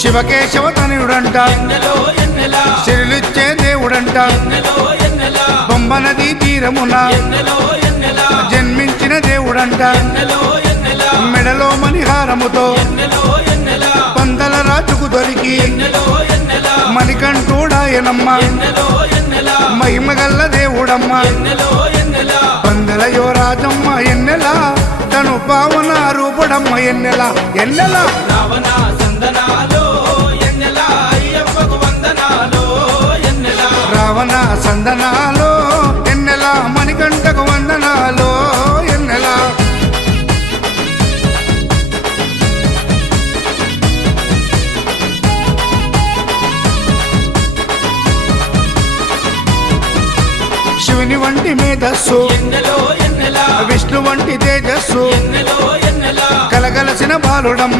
శివకేశవ తనయుడంట శిరులిచ్చే దేవుడంట పంబ నదీ తీరమున జన్మించిన దేవుడంట మెడలో మణిహారముతో పందల రాజుకు దొరికి మణికంఠుడాయనమ్మ మహిమగల్ల దేవుడమ్మ పందల యువరాజమ్మ ఎన్నెలా తను పావన రూపుడమ్మ ఎన్నెలా ఎన్నెలా రావణ సందనాలో ఎన్నెలా మణికంఠకు వందనాలో ఎన్నెలా శివుని వంటి మేధస్సు విష్ణు వంటి తేజస్సు కలగలసిన బాలుడమ్మ